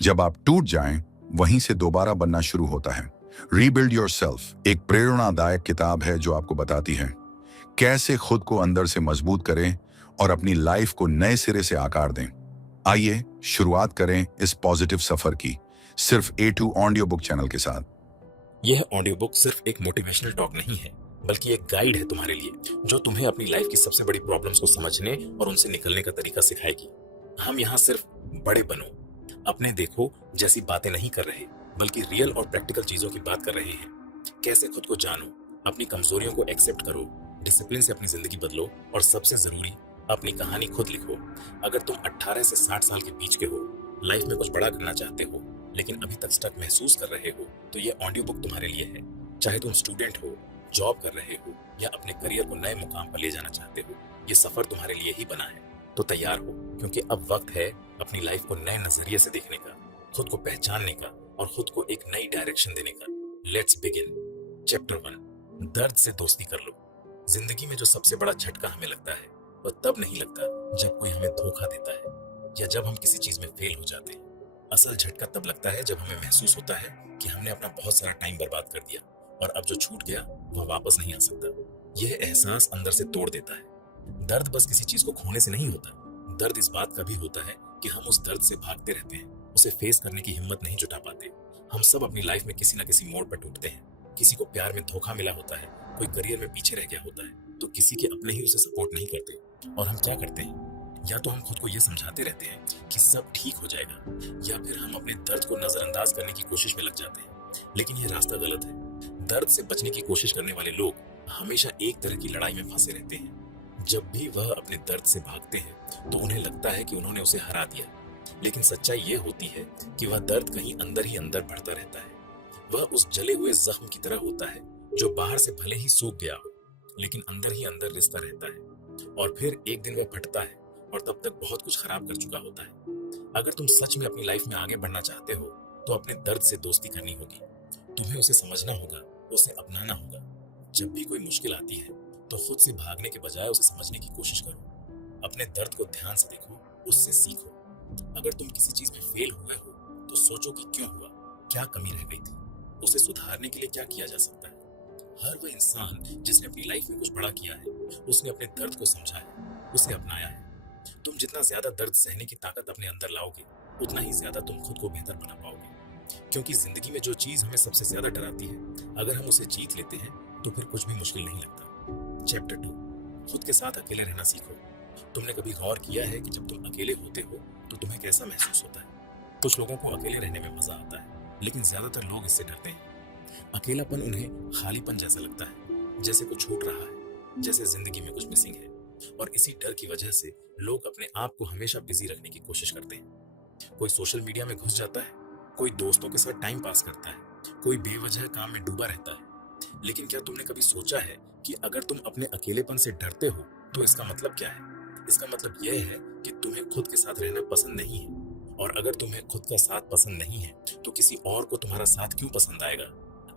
जब आप टूट जाएं, वहीं से दोबारा बनना शुरू होता है। रीबिल्ड योरसेल्फ एक प्रेरणादायक किताब है जो आपको बताती है कैसे खुद को अंदर से मजबूत करें और अपनी लाइफ को नए सिरे से आकार दें। आइए शुरुआत करें इस पॉजिटिव सफर की, सिर्फ A2 ऑडियो बुक चैनल के साथ। यह ऑडियो बुक सिर्फ एक मोटिवेशनल टॉक नहीं है, बल्कि एक गाइड है तुम्हारे लिए, जो तुम्हें अपनी लाइफ की सबसे बड़ी प्रॉब्लम्स को समझने और उनसे निकलने का तरीका सिखाएगी। हम यहाँ सिर्फ बड़े बनो, अपने देखो जैसी बातें नहीं कर रहे, बल्कि रियल और प्रैक्टिकल चीजों की बात कर रहे हैं। कैसे खुद को जानो, अपनी कमजोरियों को एक्सेप्ट करो, डिसिप्लिन से अपनी जिंदगी बदलो और सबसे जरूरी, अपनी कहानी खुद लिखो। अगर तुम 18 से 60 साल के बीच के हो, लाइफ में कुछ बड़ा करना चाहते हो, लेकिन अभी तक स्टक महसूस कर रहे हो, तो ये ऑडियो बुक तुम्हारे लिए है। चाहे तुम स्टूडेंट हो, जॉब कर रहे हो या अपने करियर को नए मुकाम पर ले जाना चाहते हो, ये सफर तुम्हारे लिए ही बना है। तो तैयार हो, क्योंकि अब वक्त है अपनी लाइफ को नए नजरिए से देखने का, खुद को पहचानने का और खुद को एक नई डायरेक्शन देने का। Let's begin. चैप्टर 1, दर्द से दोस्ती कर लो। जिंदगी में जो सबसे बड़ा झटका हमें लगता है, वह तब नहीं लगता जब कोई हमें धोखा देता है या जब हम किसी चीज में फेल हो जाते हैं। असल झटका तब लगता है जब हमें महसूस होता है कि हमने अपना बहुत सारा टाइम बर्बाद कर दिया और अब जो छूट गया वह वापस नहीं आ सकता। यह एहसास अंदर से तोड़ देता है। दर्द बस किसी चीज को खोने से नहीं होता, दर्द इस बात का भी होता है कि हम उस दर्द से भागते रहते हैं, उसे फेस करने की हिम्मत नहीं जुटा पाते। हम सब अपनी लाइफ में किसी न किसी मोड़ पर टूटते हैं। किसी को प्यार में धोखा मिला होता है, कोई करियर में पीछे रह गया होता है, तो किसी के अपने ही उसे सपोर्ट नहीं करते। और हम क्या करते हैं, या तो हम खुद को यह समझाते रहते हैं कि सब ठीक हो जाएगा, या फिर हम अपने दर्द को नजरअंदाज करने की कोशिश में लग जाते हैं। लेकिन यह रास्ता गलत है। दर्द से बचने की कोशिश करने वाले लोग हमेशा एक तरह की लड़ाई में फंसे रहते हैं। जब भी वह अपने दर्द से भागते हैं तो उन्हें लगता है कि उन्होंने उसे हरा दिया, लेकिन सच्चाई यह होती है कि वह दर्द कहीं अंदर ही अंदर बढ़ता रहता है। वह उस जले हुए जख्म की तरह होता है जो बाहर से भले ही सूख गया हो, लेकिन अंदर ही अंदर रिश्ता रहता है। और फिर एक दिन वह फटता है और तब तक बहुत कुछ खराब कर चुका होता है। अगर तुम सच में अपनी लाइफ में आगे बढ़ना चाहते हो, तो अपने दर्द से दोस्ती करनी होगी। तुम्हें उसे समझना होगा, उसे अपनाना होगा। जब भी कोई मुश्किल आती है, तो खुद से भागने के बजाय उसे समझने की कोशिश करो। अपने दर्द को ध्यान से देखो, उससे सीखो। अगर तुम किसी चीज में फेल हुए हो, तो सोचो कि क्यों हुआ, क्या कमी रह गई थी, उसे सुधारने के लिए क्या किया जा सकता है। हर वह इंसान जिसने अपनी लाइफ में कुछ बड़ा किया है, उसने अपने दर्द को समझा है, उसे अपनाया है। तुम जितना ज्यादा दर्द सहने की ताकत अपने अंदर लाओगे, उतना ही ज्यादा तुम खुद को बेहतर बना पाओगे। क्योंकि जिंदगी में जो चीज हमें सबसे ज्यादा डराती है, अगर हम उसे जीत लेते हैं तो फिर कुछ भी मुश्किल नहीं लगता। चैप्टर 2, खुद के साथ अकेले रहना सीखो। तुमने कभी गौर किया है कि जब तुम अकेले होते हो तो तुम्हें कैसा महसूस होता है? कुछ लोगों को अकेले रहने में मजा आता है, लेकिन ज्यादातर लोग इससे डरते हैं। अकेलापन उन्हें खालीपन जैसा लगता है, जैसे कुछ छूट रहा है, जैसे जिंदगी में कुछ मिसिंग है। और इसी डर की वजह से लोग अपने आप को हमेशा बिजी रखने की कोशिश करते हैं। कोई सोशल मीडिया में घुस जाता है, कोई दोस्तों के साथ टाइम पास करता है, कोई बेवजह काम में डूबा रहता है। लेकिन क्या तुमने कभी सोचा है कि अगर तुम अपने अकेलेपन से डरते हो, तो इसका मतलब क्या है? इसका मतलब यह है कि तुम्हें खुद के साथ रहना पसंद नहीं है। और अगर तुम्हें खुद का साथ पसंद नहीं है, तो किसी और को तुम्हारा साथ क्यों पसंद आएगा?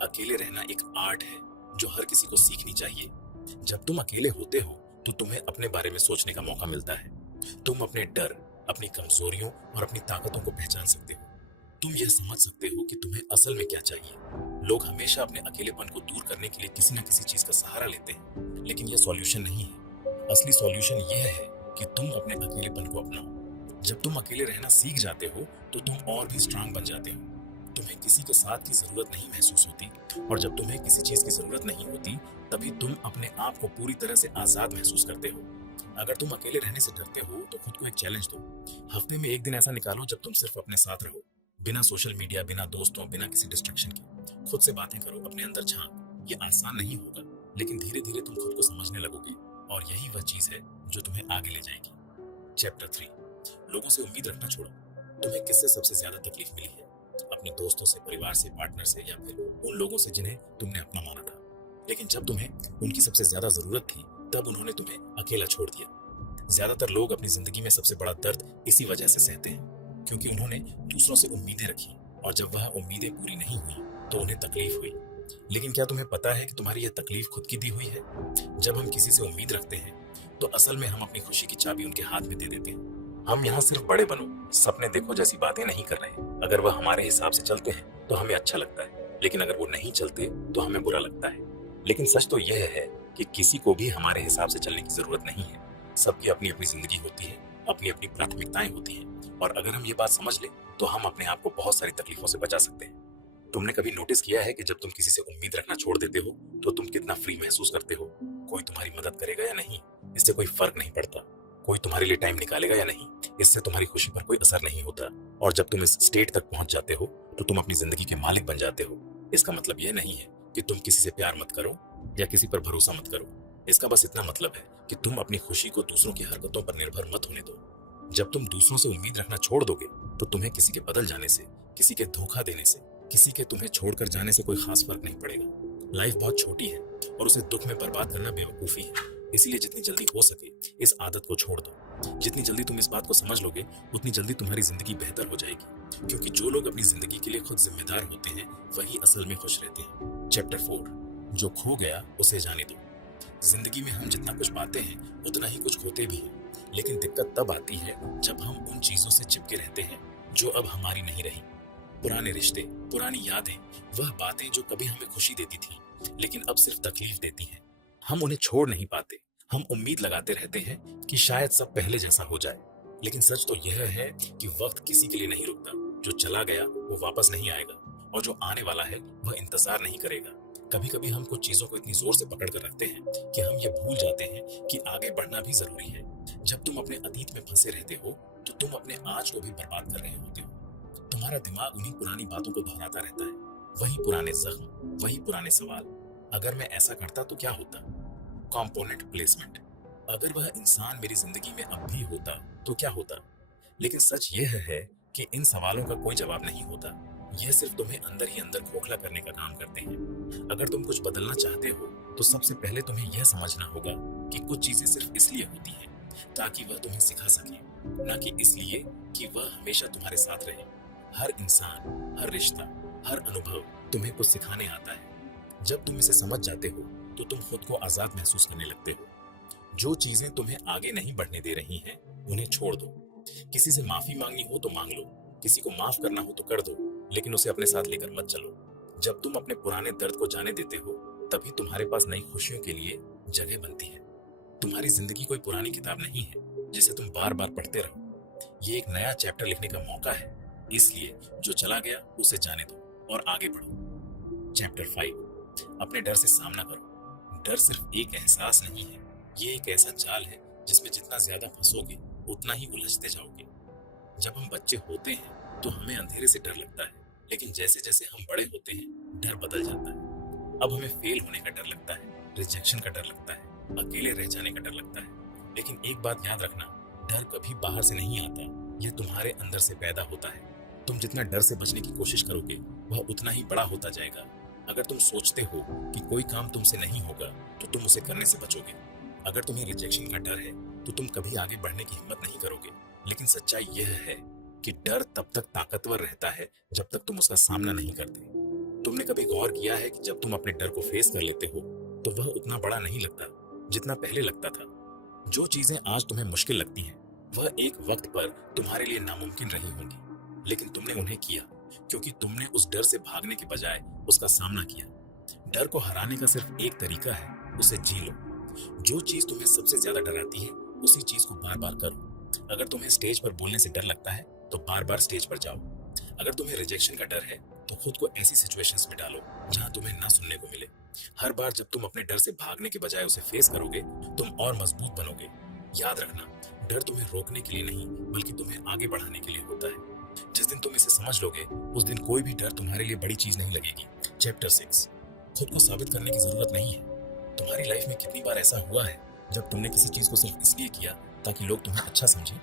अकेले रहना एक आर्ट है जो हर किसी को सीखनी चाहिए। जब तुम अकेले होते हो, तो तुम्हें अपने बारे में सोचने का मौका मिलता है। तुम अपने डर, अपनी कमजोरियों और अपनी ताकतों को पहचान सकते हो। तुम यह समझ सकते हो कि तुम्हें असल में क्या चाहिए। लोग हमेशा अपने अकेलेपन को दूर करने के लिए किसी न किसी चीज का सहारा लेते हैं, लेकिन यह सॉल्यूशन नहीं है। असली सॉल्यूशन यह है कि तुम अपने अकेलेपन को अपनाओ। जब तुम अकेले रहना सीख जाते हो, तो तुम और भी स्ट्रांग बन जाते हो। तुम्हें किसी के साथ की जरूरत नहीं महसूस होती, और जब तुम्हें किसी चीज की जरूरत नहीं होती, तभी तुम अपने आप को पूरी तरह से आजाद महसूस करते हो। अगर तुम अकेले रहने से डरते हो, तो खुद को एक चैलेंज दो। हफ्ते में एक दिन ऐसा निकालो जब तुम सिर्फ अपने साथ रहो, बिना सोशल मीडिया, बिना दोस्तों, बिना किसी डिस्ट्रैक्शन के। खुद से बातें करो, अपने अंदर झांक। ये आसान नहीं होगा, लेकिन धीरे धीरे तुम खुद को समझने लगोगे, और यही वह चीज है जो तुम्हें आगे ले जाएगी। चैप्टर 3, लोगों से उम्मीद रखना छोड़ो। तुम्हें किससे सबसे ज्यादा तकलीफ मिली है? अपने दोस्तों से, परिवार से, पार्टनर से, या फिर उन लोगों से जिन्हें तुमने अपना माना था, लेकिन जब तुम्हें उनकी सबसे ज्यादा जरूरत थी, तब उन्होंने तुम्हें अकेला छोड़ दिया। ज्यादातर लोग अपनी जिंदगी में सबसे बड़ा दर्द इसी वजह से सहते हैं, क्योंकि उन्होंने दूसरों से उम्मीदें रखी, और जब वह उम्मीदें पूरी नहीं हुई, तो उन्हें तकलीफ हुई। लेकिन क्या तुम्हें पता है कि तुम्हारी यह तकलीफ खुद की दी हुई है? जब हम किसी से उम्मीद रखते हैं, तो असल में हम अपनी खुशी की चाबी उनके हाथ में दे देते हैं। हम यहाँ सिर्फ बड़े बनो, सपने देखो जैसी बातें नहीं कर रहे। अगर वह हमारे हिसाब से चलते हैं तो हमें अच्छा लगता है, लेकिन अगर वो नहीं चलते तो हमें बुरा लगता है। लेकिन सच तो यह है कि किसी को भी हमारे हिसाब से चलने की जरूरत नहीं है। सबकी अपनी अपनी जिंदगी होती है, अपनी अपनी प्राथमिकताएं होती हैं, और अगर हम ये बात समझ लें तो हम अपने आप को बहुत सारी तकलीफों से बचा सकते हैं। तुमने कभी नोटिस किया है कि जब तुम किसी से उम्मीद रखना छोड़ देते हो तो तुम कितना फ्री महसूस करते हो? कोई तुम्हारी मदद करेगा या नहीं, इससे कोई फर्क नहीं पड़ता। कोई तुम्हारे लिए टाइम निकालेगा या नहीं, इससे तुम्हारी खुशी पर कोई असर नहीं होता। और जब तुम इस स्टेट तक पहुंच जाते हो तो तुम अपनी जिंदगी के मालिक बन जाते हो। इसका मतलब यह नहीं है कि तुम किसी से प्यार मत करो या किसी पर भरोसा मत करो। इसका बस इतना मतलब है कि तुम अपनी खुशी को दूसरों की हरकतों पर निर्भर मत होने दो। जब तुम दूसरों से उम्मीद रखना छोड़ दोगे तो तुम्हें किसी के बदल जाने से, किसी के धोखा देने से, किसी के तुम्हें छोड़कर जाने से कोई खास फर्क नहीं पड़ेगा। लाइफ बहुत छोटी है और उसे दुख में बर्बाद करना बेवकूफी है। इसलिए जितनी जल्दी हो सके इस आदत को छोड़ दो। जितनी जल्दी तुम इस बात को समझ लोगे उतनी जल्दी तुम्हारी जिंदगी बेहतर हो जाएगी, क्योंकि जो लोग अपनी जिंदगी के लिए खुद जिम्मेदार होते हैं वही असल में खुश रहते हैं। चैप्टर 4, जो खो गया उसे जाने दो। जिंदगी में हम जितना कुछ पाते हैं उतना ही कुछ खोते भी हैं, लेकिन दिक्कत तब आती है जब हम उन चीजों से चिपके रहते हैं जो अब हमारी नहीं रही। पुराने रिश्ते, पुरानी यादें, वह बातें जो कभी हमें खुशी देती थी लेकिन अब सिर्फ तकलीफ देती हैं। हम उन्हें छोड़ नहीं पाते। हम उम्मीद लगाते रहते हैं कि शायद सब पहले जैसा हो जाए, लेकिन सच तो यह है कि वक्त किसी के लिए नहीं रुकता। जो चला गया वो वापस नहीं आएगा, और जो आने वाला है वह इंतजार नहीं करेगा। कभी कभी हम कुछ चीजों को इतनी जोर से पकड़ कर रखते हैं कि हम ये भूल जाते हैं कि आगे बढ़ना भी जरूरी है। जब तुम अपने अतीत में फंसे रहते हो तो तुम अपने आज को भी बर्बाद कर रहे होते हो। तुम्हारा दिमाग उन्हीं पुरानी बातों को दोहराता रहता है, वही पुराने जख्म, वही पुराने सवाल। अगर मैं ऐसा करता तो क्या होता? Component placement. अगर वह इंसान मेरी जिंदगी में अब भी होता तो क्या होता? लेकिन सच यह है कि इन सवालों का कोई जवाब नहीं होता। यह सिर्फ तुम्हें अंदर ही अंदर खोखला करने का काम करते हैं। अगर तुम कुछ बदलना चाहते हो तो सबसे पहले तुम्हें यह समझना होगा कि कुछ चीजें सिर्फ इसलिए होती हैं ताकि वह तुम्हें सिखा सके, न कि इसलिए कि वह हमेशा तुम्हारे साथ रहे। हर इंसान, हर रिश्ता, हर अनुभव तुम्हें कुछ सिखाने आता है। जब तुम इसे समझ जाते हो तो तुम खुद को आजाद महसूस करने लगते हो। जो चीजें तुम्हें आगे नहीं बढ़ने दे रही हैं उन्हें छोड़ दो। किसी से माफी मांगनी हो तो मांग लो, किसी को माफ करना हो तो कर दो, लेकिन उसे अपने साथ लेकर मत चलो। जब तुम अपने पुराने दर्द को जाने देते हो तभी तुम्हारे पास नई खुशियों के लिए जगह बनती है। तुम्हारी जिंदगी कोई पुरानी किताब नहीं है जिसे तुम बार बार पढ़ते रहो। ये एक नया चैप्टर लिखने का मौका है, इसलिए जो चला गया उसे जाने दो और आगे बढ़ो। चैप्टर 5, अपने डर से सामना करो। डर सिर्फ एक एहसास नहीं है, ये एक ऐसा जाल है जिसमें जितना ज्यादा फंसोगे उतना ही उलझते जाओगे। जब हम बच्चे होते हैं तो हमें अंधेरे से डर लगता है, लेकिन जैसे जैसे हम बड़े होते हैं डर बदल जाता है। अब हमें फेल होने का डर लगता है, रिजेक्शन का डर लगता है, अकेले रह जाने का डर लगता है। लेकिन एक बात याद रखना, डर कभी बाहर से नहीं आता, यह तुम्हारे अंदर से पैदा होता है। तुम जितना डर से बचने की कोशिश करोगे वह उतना ही बड़ा होता जाएगा। अगर तुम सोचते हो कि कोई काम तुमसे नहीं होगा तो तुम उसे करने से बचोगे। अगर तुम्हें रिजेक्शन का डर है तो तुम कभी आगे बढ़ने की हिम्मत नहीं करोगे। लेकिन सच्चाई यह है कि डर तब तक ताकतवर रहता है जब तक तुम उसका सामना नहीं करते। तुमने कभी गौर किया है कि जब तुम अपने डर को फेस कर लेते हो तो वह उतना बड़ा नहीं लगता जितना पहले लगता था। जो चीजें आज तुम्हें मुश्किल लगती हैं वह एक वक्त पर तुम्हारे लिए नामुमकिन रही होंगी, लेकिन तुमने उन्हें किया क्योंकि तुमने उस डर से भागने के बजाय उसका सामना किया। डर को हराने का सिर्फ एक तरीका है, उसे जी लो। जो चीज तुम्हें सबसे ज्यादा डराती है उसी चीज को बार बार करो। अगर तुम्हें स्टेज पर बोलने से डर लगता है तो बार बार स्टेज पर जाओ। अगर तुम्हें रिजेक्शन का डर है तो खुद को ऐसी सिचुएशंस में डालो जहां तुम्हें ना सुनने को मिले। हर बार जब तुम अपने डर से भागने के बजाय उसे फेस करोगे तुम और मजबूत बनोगे। याद रखना, डर तुम्हें रोकने के लिए नहीं बल्कि तुम्हें आगे बढ़ाने के लिए होता है। जिस दिन तुम इसे समझ लोगे उस दिन कोई भी डर तुम्हारे लिए बड़ी चीज नहीं लगेगी। चैप्टर 6, खुद को साबित करने की जरूरत नहीं है। तुम्हारी लाइफ में कितनी बार ऐसा हुआ है जब तुमने किसी चीज को सिर्फ इसलिए किया ताकि लोग तुम्हें अच्छा समझें?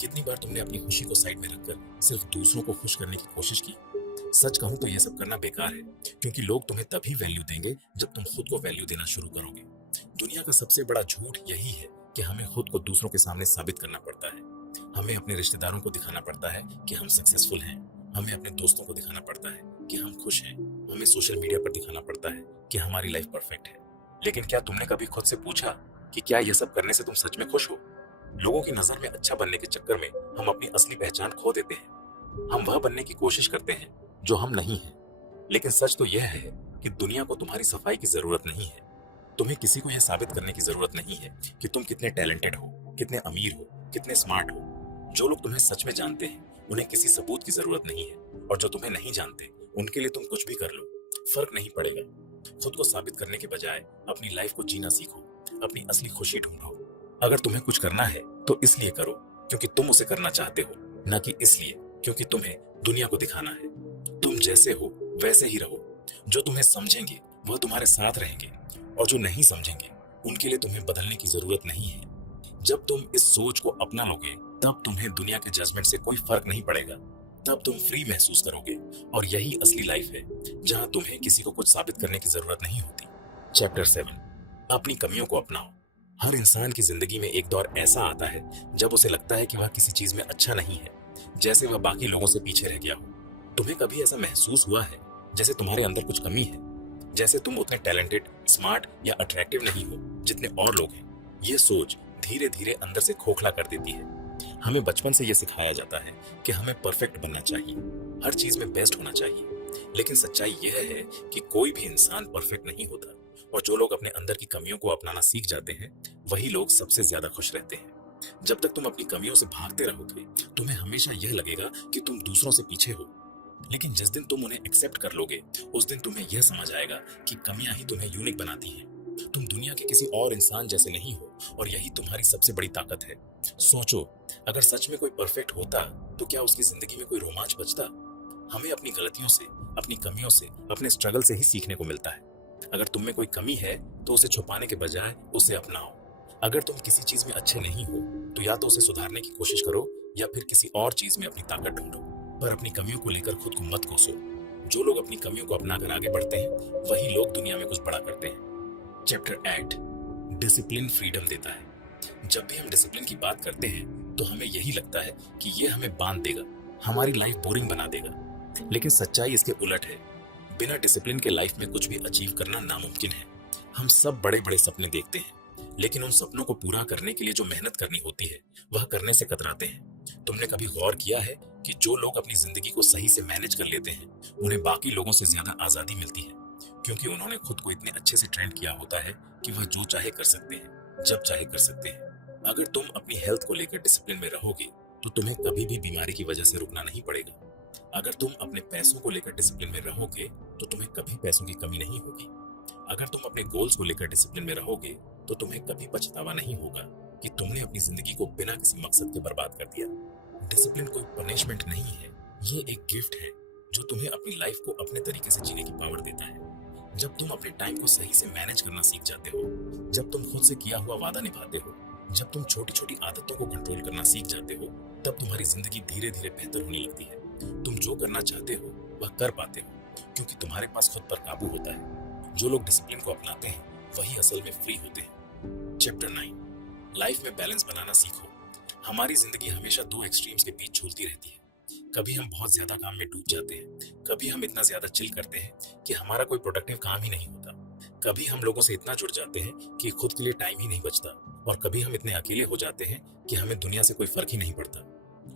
कितनी बार तुमने अपनी खुशी को साइड में रखकर सिर्फ दूसरों को खुश करने की कोशिश की? सच कहूं तो यह सब करना बेकार है, क्योंकि लोग तुम्हें तभी वैल्यू देंगे जब तुम खुद को वैल्यू देना शुरू करोगे। दुनिया का सबसे बड़ा झूठ यही है कि हमें खुद को दूसरों के सामने साबित करना पड़ता है। हमें अपने रिश्तेदारों को दिखाना पड़ता है कि हम सक्सेसफुल हैं। हमें अपने दोस्तों को दिखाना पड़ता है कि हम खुश हैं। हमें सोशल मीडिया पर दिखाना पड़ता है कि हमारी लाइफ परफेक्ट है। लेकिन क्या तुमने कभी खुद से पूछा कि क्या यह सब करने से तुम सच में खुश हो? लोगों की नजर में अच्छा बनने के चक्कर में हम अपनी असली पहचान खो देते हैं। हम वह बनने की कोशिश करते हैं जो हम नहीं हैं। लेकिन सच तो यह है कि दुनिया को तुम्हारी सफाई की जरूरत नहीं है। तुम्हें किसी को यह साबित करने की जरूरत नहीं है कि तुम कितने टैलेंटेड हो, कितने अमीर हो, कितने स्मार्ट हो। जो लोग तुम्हें सच में जानते हैं उन्हें किसी सबूत की जरूरत नहीं है, और जो तुम्हें नहीं जानते उनके लिए तुम कुछ भी कर लो, फर्क नहीं पड़ेगा। खुद को साबित करने के बजाय अपनी लाइफ को जीना सीखो, अपनी असली खुशी ढूंढो। अगर तुम्हें कुछ करना है तो इसलिए करो क्योंकि तुम उसे करना चाहते हो, न कि इसलिए क्योंकि तुम्हें दुनिया को दिखाना है। तुम जैसे हो वैसे ही रहो। जो तुम्हें समझेंगे वह तुम्हारे साथ रहेंगे, और जो नहीं समझेंगे उनके लिए तुम्हें बदलने की जरूरत नहीं है। जब तुम इस सोच को अपना लोगे तब तुम्हें दुनिया के जजमेंट से कोई फर्क नहीं पड़ेगा। तब तुम फ्री महसूस करोगे, और यही असली लाइफ है जहां तुम्हें किसी को कुछ साबित करने की जरूरत नहीं होती। चैप्टर 7, अपनी कमियों को अपनाओ। हर इंसान की जिंदगी में एक दौर ऐसा आता है जब उसे लगता है कि वह किसी चीज में अच्छा नहीं है, जैसे वह बाकी लोगों से पीछे रह गया हो। तुम्हें कभी ऐसा महसूस हुआ है जैसे तुम्हारे अंदर कुछ कमी है, जैसे तुम उतने टैलेंटेड, स्मार्ट या अट्रैक्टिव नहीं हो जितने और लोग हैं? ये सोच धीरे धीरे अंदर से खोखला कर देती है। हमें बचपन से यह सिखाया जाता है कि हमें परफेक्ट बनना चाहिए, हर चीज में बेस्ट होना चाहिए। लेकिन सच्चाई यह है कि कोई भी इंसान परफेक्ट नहीं होता, और जो लोग अपने अंदर की कमियों को अपनाना सीख जाते हैं वही लोग सबसे ज्यादा खुश रहते हैं। जब तक तुम अपनी कमियों से भागते रहोगे तुम्हें हमेशा यह लगेगा कि तुम दूसरों से पीछे हो। लेकिन जिस दिन तुम उन्हें एक्सेप्ट कर लोगे उस दिन तुम्हें यह समझ आएगा कि कमियां ही तुम्हें यूनिक बनाती हैं। तुम दुनिया के किसी और इंसान जैसे नहीं हो, और यही तुम्हारी सबसे बड़ी ताकत है। सोचो, अगर सच में कोई परफेक्ट होता तो क्या उसकी जिंदगी में कोई रोमांच बचता? हमें अपनी गलतियों से, अपनी कमियों से, अपने स्ट्रगल से ही सीखने को मिलता है। अगर तुम में कोई कमी है तो उसे छुपाने के बजाय उसे अपनाओ। अगर तुम किसी चीज में अच्छे नहीं हो तो या तो उसे सुधारने की कोशिश करो या फिर किसी और चीज में अपनी ताकत ढूंढो, पर अपनी कमियों को लेकर खुद को मत कोसो। जो लोग अपनी कमियों को अपनाकर आगे बढ़ते हैं वही लोग दुनिया में कुछ बड़ा करते हैं। चैप्टर 8, डिसिप्लिन फ्रीडम देता है। जब भी हम डिसिप्लिन की बात करते हैं तो हमें यही लगता है कि यह हमें बांध देगा, हमारी लाइफ बोरिंग बना देगा। लेकिन सच्चाई इसके उलट है। बिना डिसिप्लिन के लाइफ में कुछ भी अचीव करना नामुमकिन है। हम सब बड़े बड़े सपने देखते हैं, लेकिन उन सपनों को पूरा करने के लिए जो मेहनत करनी होती है वह करने से कतराते हैं। तुमने कभी गौर किया है कि जो लोग अपनी जिंदगी को सही से मैनेज कर लेते हैं उन्हें बाकी लोगों से ज्यादा आजादी मिलती है, क्योंकि उन्होंने खुद को इतने अच्छे से ट्रेन किया होता है कि वह जो चाहे कर सकते हैं, जब चाहे कर सकते हैं। अगर तुम अपनी हेल्थ को लेकर डिसिप्लिन में रहोगे तो तुम्हें कभी भी बीमारी की वजह से रुकना नहीं पड़ेगा। अगर तुम अपने पैसों को लेकर डिसिप्लिन में रहोगे तो तुम्हें कभी पैसों की कमी नहीं होगी। अगर तुम अपने गोल्स को लेकर डिसिप्लिन में रहोगे तो तुम्हें कभी पछतावा नहीं होगा कि तुमने अपनी जिंदगी को बिना किसी मकसद के बर्बाद कर दिया। डिसिप्लिन कोई पनिशमेंट नहीं है, ये एक गिफ्ट है जो तुम्हें अपनी लाइफ को अपने तरीके से जीने की पावर देता है। जब तुम अपने टाइम को सही से मैनेज करना सीख जाते हो, जब तुम खुद से किया हुआ वादा निभाते हो, जब तुम छोटी छोटी आदतों को कंट्रोल करना सीख जाते हो, तब तुम्हारी जिंदगी धीरे धीरे बेहतर होने लगती है। तुम जो करना चाहते हो वह कर पाते हो, क्योंकि तुम्हारे पास खुद पर काबू होता है। जो लोग डिसिप्लिन को अपनाते हैं वही असल में फ्री होते हैं। चैप्टर 9, लाइफ में बैलेंस बनाना सीखो। हमारी जिंदगी हमेशा दो एक्सट्रीम्स के बीच झूलती रहती है। कभी हम बहुत ज्यादा काम में डूब जाते हैं, कभी हम इतना ज्यादा चिल करते हैं कि हमारा कोई प्रोडक्टिव काम ही नहीं होता। कभी हम लोगों से इतना जुड़ जाते हैं कि खुद के लिए टाइम ही नहीं बचता, और कभी हम इतने अकेले हो जाते हैं कि हमें दुनिया से कोई फर्क ही नहीं पड़ता।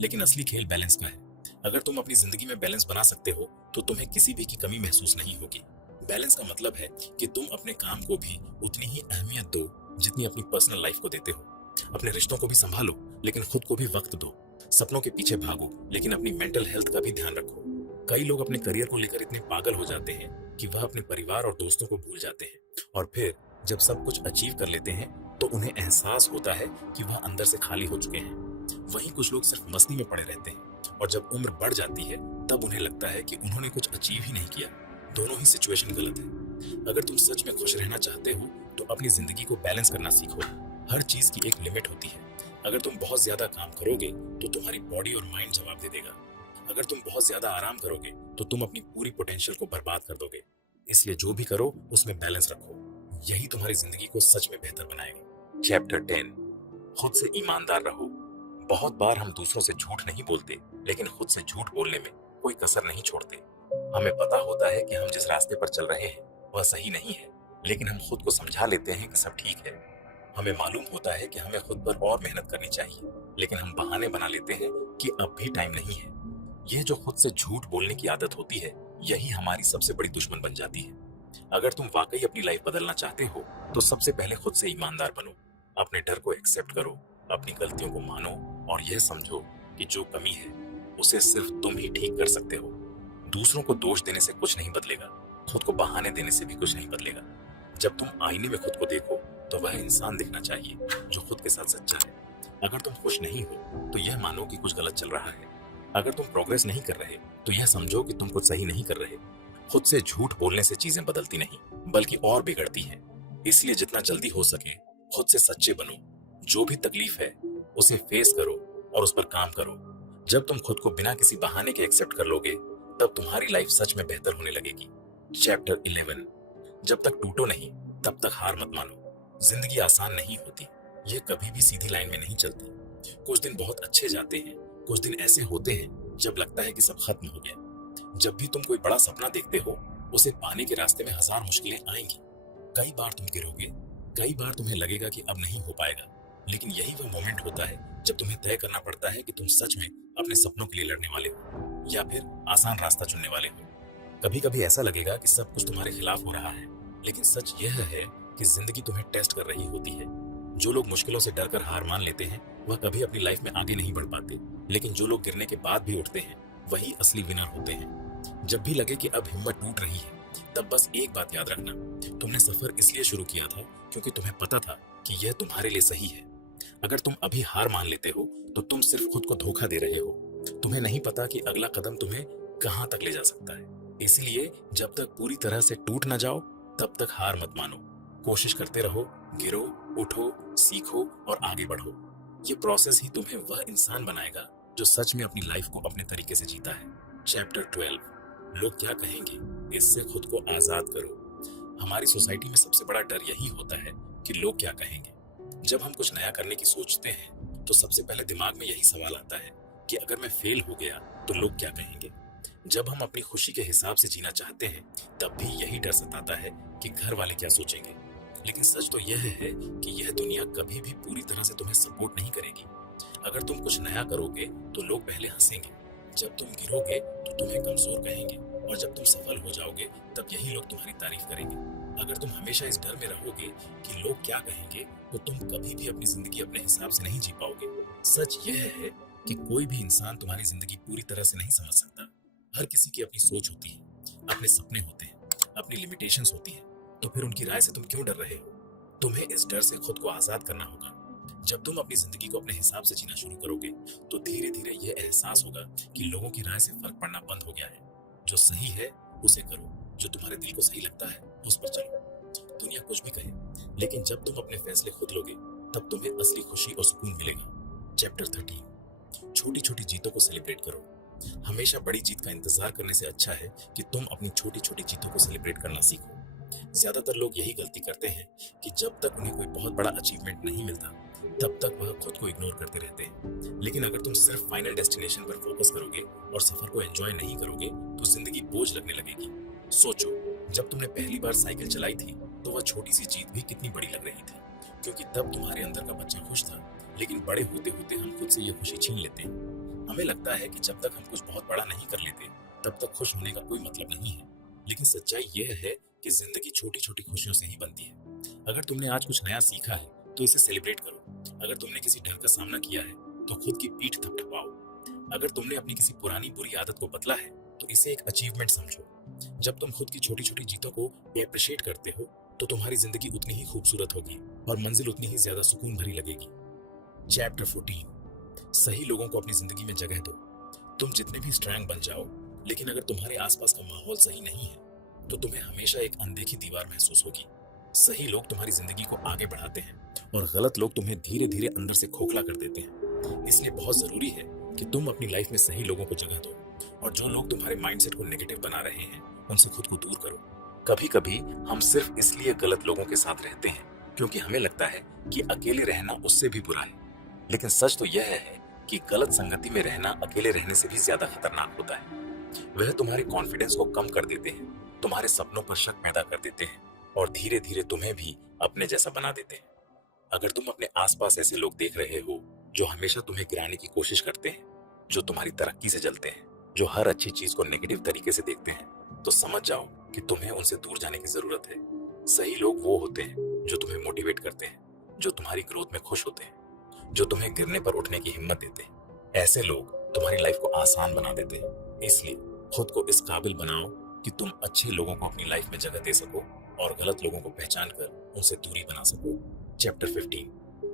लेकिन असली खेल बैलेंस का है। अगर तुम अपनी जिंदगी में बैलेंस बना सकते हो तो तुम्हें किसी भी की कमी महसूस नहीं होगी। बैलेंस का मतलब है कि तुम अपने काम को भी उतनी ही अहमियत दो जितनी अपनी पर्सनल लाइफ को देते हो। अपने रिश्तों को भी संभालो लेकिन खुद को भी वक्त दो। सपनों के पीछे भागो लेकिन अपनी मेंटल हेल्थ का भी ध्यान रखो। कई लोग अपने करियर को लेकर इतने पागल हो जाते हैं कि वह अपने परिवार और दोस्तों को भूल जाते हैं, और फिर जब सब कुछ अचीव कर लेते हैं तो उन्हें एहसास होता है कि वह अंदर से खाली हो चुके हैं। वहीं कुछ लोग सिर्फ मस्ती में पड़े रहते हैं, और जब उम्र बढ़ जाती है तब उन्हें लगता है कि उन्होंने कुछ अचीव ही नहीं किया। दोनों ही सिचुएशन गलत है। अगर तुम सच में खुश रहना चाहते हो तो अपनी जिंदगी को बैलेंस करना सीखो। हर चीज की एक लिमिट होती है। अगर तुम बहुत ज्यादा काम करोगे तो तुम्हारी बॉडी और माइंड जवाब दे देगा। अगर तुम बहुत ज्यादा आराम करोगे तो तुम अपनी पूरी पोटेंशियल को बर्बाद कर दोगे। इसलिए जो भी करो उसमें बैलेंस रखो, यही तुम्हारी जिंदगी को सच में बेहतर बनाएगा। चैप्टर 10, खुद से ईमानदार रहो। बहुत बार हम दूसरों से झूठ नहीं बोलते, लेकिन खुद से झूठ बोलने में कोई कसर नहीं छोड़ते। हमें पता होता है कि हम जिस रास्ते पर चल रहे हैं वह सही नहीं है, लेकिन हम खुद को समझा लेते हैं कि सब ठीक है। हमें मालूम होता है कि हमें खुद पर और मेहनत करनी चाहिए, लेकिन हम बहाने बना लेते हैं कि अब भी टाइम नहीं है। यह जो खुद से झूठ बोलने की आदत होती है, यही हमारी सबसे बड़ी दुश्मन बन जाती है। अगर तुम वाकई अपनी लाइफ बदलना चाहते हो, तो सबसे पहले खुद से ईमानदार बनो। अपने डर को एक्सेप्ट करो, अपनी गलतियों को मानो और यह समझो कि जो कमी है उसे सिर्फ तुम ही ठीक कर सकते हो। दूसरों को दोष देने से कुछ नहीं बदलेगा, खुद को बहाने देने से भी कुछ नहीं बदलेगा। जब तुम आईने में खुद को देखो तो वह इंसान दिखना चाहिए जो खुद के साथ सच्चा है। अगर तुम खुश नहीं हो तो यह मानो कि कुछ गलत चल रहा है। अगर तुम प्रोग्रेस नहीं कर रहे तो यह समझो कि तुम कुछ सही नहीं कर रहे। खुद से झूठ बोलने से चीजें बदलती नहीं, बल्कि और बिगड़ती हैं। इसलिए जितना जल्दी हो सके खुद से सच्चे बनो। जो भी तकलीफ है उसे फेस करो और उस पर काम करो। जब तुम खुद को बिना किसी बहाने के एक्सेप्ट कर लोगे, तब तुम्हारी लाइफ सच में बेहतर होने लगेगी। चैप्टर 11। जब तक टूटो नहीं, तब तक हार मत मानो। जिंदगी आसान नहीं होती, यह कभी भी सीधी लाइन में नहीं चलती। कुछ दिन बहुत अच्छे जाते हैं, कुछ दिन ऐसे होते हैं जब लगता है कि सब खत्म हो गया। जब भी तुम कोई बड़ा सपना देखते हो, उसे पाने के रास्ते में हजार मुश्किलें आएंगी। कई बार तुम गिरोगे, कई बार तुम्हें लगेगा कि अब नहीं हो पाएगा, लेकिन यही वो मोमेंट होता है जब तुम्हें तय करना पड़ता है कि तुम सच में अपने सपनों के लिए लड़ने वाले हो या फिर आसान रास्ता चुनने वाले हो। कभी कभी ऐसा लगेगा कि सब कुछ तुम्हारे खिलाफ हो रहा है, लेकिन सच यह है कि जिंदगी तुम्हें टेस्ट कर रही होती है। जो लोग मुश्किलों से डरकर हार मान लेते हैं, वह कभी अपनी लाइफ में आगे नहीं बढ़ पाते, लेकिन जो लोग गिरने के बाद भी उठते हैं, वही असली विनर होते हैं। जब भी लगे कि अब हिम्मत टूट रही है, तब बस एक बात याद रखना, तुमने सफर इसलिए शुरू किया था क्योंकि तुम्हें पता था कि यह तुम्हारे लिए सही है। अगर तुम अभी हार मान लेते हो तो तुम सिर्फ खुद को धोखा दे रहे हो। तुम्हें नहीं पता कि अगला कदम तुम्हें कहां तक ले जा सकता है। इसलिए जब तक पूरी तरह से टूट न जाओ, तब तक हार मत मानो। कोशिश करते रहो, गिरो, उठो, सीखो और आगे बढ़ो। ये प्रोसेस ही तुम्हें वह इंसान बनाएगा जो सच में अपनी लाइफ को अपने तरीके से जीता है। चैप्टर 12। लोग क्या कहेंगे, इससे खुद को आजाद करो। हमारी सोसाइटी में सबसे बड़ा डर यही होता है कि लोग क्या कहेंगे। जब हम कुछ नया करने की सोचते हैं तो सबसे पहले दिमाग में यही सवाल आता है कि अगर मैं फेल हो गया तो लोग क्या कहेंगे। जब हम अपनी खुशी के हिसाब से जीना चाहते हैं, तब भी यही डर सताता है कि घर वाले क्या सोचेंगे। लेकिन सच तो यह है कि यह दुनिया कभी भी पूरी तरह से तुम्हें सपोर्ट नहीं करेगी। अगर तुम कुछ नया करोगे तो लोग पहले हंसेंगे, जब तुम गिरोगे तो तुम्हें कमजोर कहेंगे, और जब तुम सफल हो जाओगे तब यही लोग तुम्हारी तारीफ करेंगे। अगर तुम हमेशा इस डर में रहोगे कि लोग क्या कहेंगे, तो तुम कभी भी अपनी जिंदगी अपने हिसाब से नहीं जी पाओगे। सच यह है कि कोई भी इंसान तुम्हारी जिंदगी पूरी तरह से नहीं समझ सकता। हर किसी की अपनी सोच होती है, अपने सपने होते हैं, अपनी लिमिटेशंस होती है। तो फिर उनकी राय से तुम क्यों डर रहे हो? तुम्हें इस डर से खुद को आजाद करना होगा। जब तुम अपनी जिंदगी को अपने हिसाब से जीना शुरू करोगे, तो धीरे धीरे यह एहसास होगा कि लोगों की राय से फर्क पड़ना बंद हो गया है। जो सही है उसे करो, जो तुम्हारे दिल को सही लगता है उस पर चलो। दुनिया कुछ भी कहे, लेकिन जब तुम अपने फैसले खुद लोगे, तब तुम्हें असली खुशी और सुकून मिलेगा। चैप्टर 13। छोटी छोटी जीतों को सेलिब्रेट करो। हमेशा बड़ी जीत का इंतजार करने से अच्छा है कि तुम अपनी छोटी छोटी जीतों को सेलिब्रेट करना सीखो। ज्यादातर लोग यही गलती करते हैं कि जब तक उन्हें कोई बहुत बड़ा अचीवमेंट नहीं मिलता, तब तक वह खुद को इग्नोर करते रहते हैं। लेकिन अगर तुम सिर्फ फाइनल डेस्टिनेशन पर फोकस करोगे और सफर को एंजॉय नहीं करोगे, तो जिंदगी बोझ लगने लगेगी। सोचो, जब तुमने पहली बार साइकिल चलाई थी, तो वह छोटी सी जीत भी कितनी बड़ी लग रही थी, क्योंकि तब तुम्हारे अंदर का बच्चा खुश था। लेकिन बड़े होते होते हम खुद से ये खुशी छीन लेते हैं। हमें लगता है कि जब तक हम कुछ बहुत बड़ा नहीं कर लेते, तब तक खुश होने का कोई मतलब नहीं है। लेकिन सच्चाई यह है कि जिंदगी छोटी छोटी खुशियों से ही बनती है। अगर तुमने आज कुछ नया सीखा है, तो इसे सेलिब्रेट करो। अगर तुमने किसी डर का सामना किया है, तो खुद की पीठ थपथपाओ। अगर तुमने अपनी किसी पुरानी बुरी आदत को बदला है, तो इसे एक अचीवमेंट समझो। जब तुम खुद की छोटी छोटी जीतों को अप्रिशिएट करते हो, तो तुम्हारी जिंदगी उतनी ही खूबसूरत होगी और मंजिल उतनी ही ज्यादा सुकून भरी लगेगी। चैप्टर 14। सही लोगों को अपनी जिंदगी में जगह दो। तुम जितने भी स्ट्रांग बन जाओ, लेकिन अगर तुम्हारे आसपास का माहौल सही नहीं है, तो तुम्हें हमेशा एक अनदेखी दीवार महसूस होगी। सही लोग तुम्हारी जिंदगी को आगे बढ़ाते हैं और गलत लोग तुम्हें धीरे धीरे अंदर से खोखला कर देते हैं। इसलिए बहुत जरूरी है कि तुम अपनी लाइफ में सही लोगों को जगह दो, और जो लोग तुम्हारे माइंडसेट को नेगेटिव बना रहे हैं, उनसे खुद को दूर करो। कभी कभी हम सिर्फ इसलिए गलत लोगों के साथ रहते हैं क्योंकि हमें लगता है कि अकेले रहना उससे भी बुरा है। लेकिन सच तो यह है कि गलत संगति में रहना अकेले रहने से भी ज्यादा खतरनाक होता है। वह तुम्हारे कॉन्फिडेंस को कम कर देते हैं, तुम्हारे सपनों पर शक पैदा कर देते हैं और धीरे धीरे तुम्हें भी अपने जैसा बना देते हैं। अगर तुम अपने आसपास ऐसे लोग देख रहे हो जो हमेशा तुम्हें गिराने की कोशिश करते हैं, जो तुम्हारी तरक्की से जलते हैं, जो हर अच्छी चीज को नेगेटिव तरीके से देखते हैं, तो समझ जाओ कि तुम्हें उनसे दूर जाने की जरूरत है। सही लोग वो होते हैं जो तुम्हें मोटिवेट करते हैं, जो तुम्हारी ग्रोथ में खुश होते हैं, जो तुम्हें गिरने पर उठने की हिम्मत देते हैं। ऐसे लोग तुम्हारी लाइफ को आसान बना देते हैं। इसलिए खुद को इस काबिल बनाओ कि तुम अच्छे लोगों को अपनी लाइफ में जगह दे सको और गलत लोगों को पहचान कर उनसे दूरी बना सको। चैप्टर 15,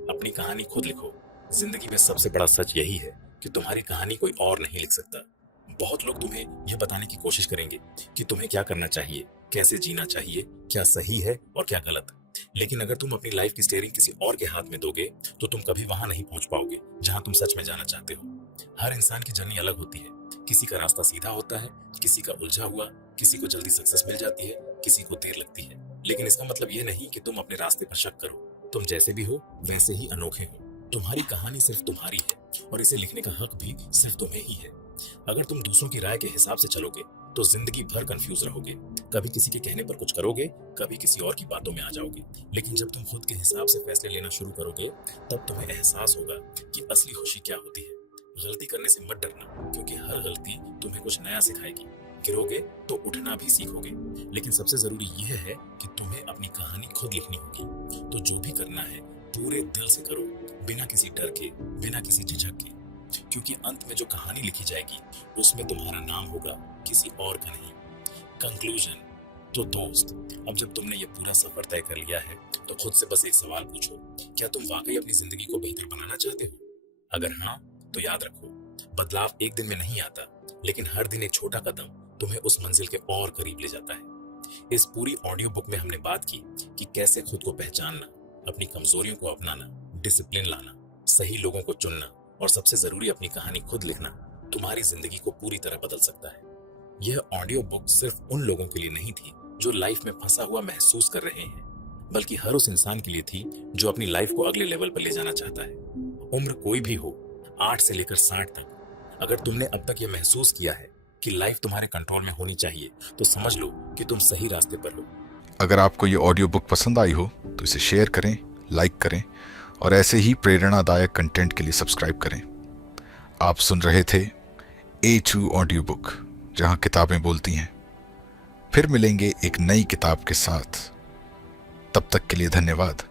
अपनी कहानी खुद लिखो। जिंदगी में सबसे बड़ा सच यही है कि तुम्हारी कहानी कोई और नहीं लिख सकता। बहुत लोग तुम्हें यह बताने की कोशिश करेंगे कि तुम्हें क्या करना चाहिए, कैसे जीना चाहिए, क्या सही है और क्या गलत। लेकिन अगर तुम अपनी लाइफ की स्टीयरिंग किसी और के हाथ में दोगे तो तुम कभी वहां नहीं पहुंच पाओगे जहां तुम सच में जाना चाहते हो। हर इंसान की जर्नी अलग होती है। किसी का रास्ता सीधा होता है, किसी का उलझा हुआ, किसी को जल्दी सक्सेस मिल जाती है, किसी को देर लगती है। लेकिन इसका मतलब यह नहीं कि तुम अपने रास्ते पर शक करो। तुम जैसे भी हो वैसे ही अनोखे हो। तुम्हारी कहानी सिर्फ तुम्हारी है और इसे लिखने का हक भी सिर्फ तुम्हें ही है। अगर तुम दूसरों की राय के हिसाब से चलोगे तो जिंदगी भर कंफ्यूज रहोगे। कभी किसी के कहने पर कुछ करोगे, कभी किसी और की बातों में आ जाओगे। लेकिन जब तुम खुद के हिसाब से फैसले लेना शुरू करोगे तब तुम्हें एहसास होगा कि असली खुशी क्या होती है। गलती करने से मत डरना, क्योंकि हर गलती तुम्हें कुछ नया सिखाएगी। गिरोगे तो उठना भी सीखोगे। लेकिन सबसे जरूरी यह है कि तुम्हें अपनी कहानी खुद लिखनी होगी। तो जो भी करना है पूरे दिल से करो, बिना किसी डर के, बिना किसी झिझक के, क्योंकि अंत में जो कहानी लिखी जाएगी उसमें तुम्हारा नाम होगा, किसी और का नहीं। कंक्लूजन। तो दोस्त, अब जब तुमने ये पूरा सफर तय कर लिया है तो खुद से बस एक सवाल पूछो, क्या तुम वाकई अपनी जिंदगी को बेहतर बनाना चाहते हो? अगर हाँ, तो याद रखो, बदलाव एक दिन में नहीं आता, लेकिन हर दिन एक छोटा कदम तुम्हें उस मंजिल के और करीब ले जाता है। इस पूरी ऑडियो बुक में हमने बात की कि कैसे खुद को पहचानना, अपनी कमजोरियों को अपनाना, डिसिप्लिन लाना, सही लोगों को चुनना और सबसे जरूरी अपनी कहानी खुद लिखना तुम्हारी जिंदगी को पूरी तरह बदल सकता है। यह ऑडियो बुक सिर्फ उन लोगों के लिए नहीं थी जो लाइफ में फंसा हुआ महसूस कर रहे हैं, बल्कि हर उस इंसान के लिए थी जो अपनी लाइफ को अगले लेवल पर ले जाना चाहता है। उम्र कोई भी हो, 8 से लेकर 60 तक, अगर तुमने अब तक यह महसूस किया है कि लाइफ तुम्हारे कंट्रोल में होनी चाहिए तो समझ लो कि तुम सही रास्ते पर हो। अगर आपको ये ऑडियो बुक पसंद आई हो तो इसे शेयर करें, लाइक करें और ऐसे ही प्रेरणादायक कंटेंट के लिए सब्सक्राइब करें। आप सुन रहे थे A2 ऑडियो बुक, जहां किताबें बोलती हैं। फिर मिलेंगे एक नई किताब के साथ। तब तक के लिए धन्यवाद।